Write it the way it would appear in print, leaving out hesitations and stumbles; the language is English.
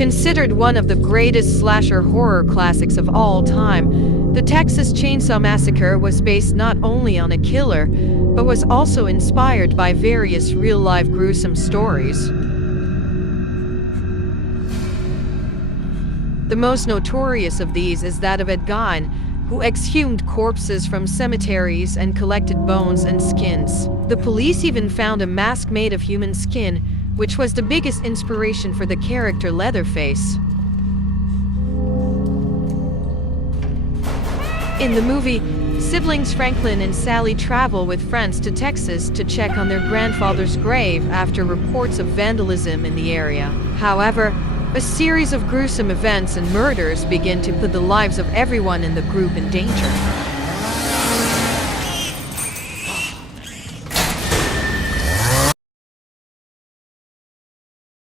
Considered one of the greatest slasher horror classics of all time, the Texas Chainsaw Massacre was based not only on a killer, but was also inspired by various real-life gruesome stories. The most notorious of these is that of Ed Gein, who exhumed corpses from cemeteries and collected bones and skins. The police even found a mask made of human skin, which was the biggest inspiration for the character Leatherface. In the movie, siblings Franklin and Sally travel with friends to Texas to check on their grandfather's grave after reports of vandalism in the area. However, a series of gruesome events and murders begin to put the lives of everyone in the group in danger.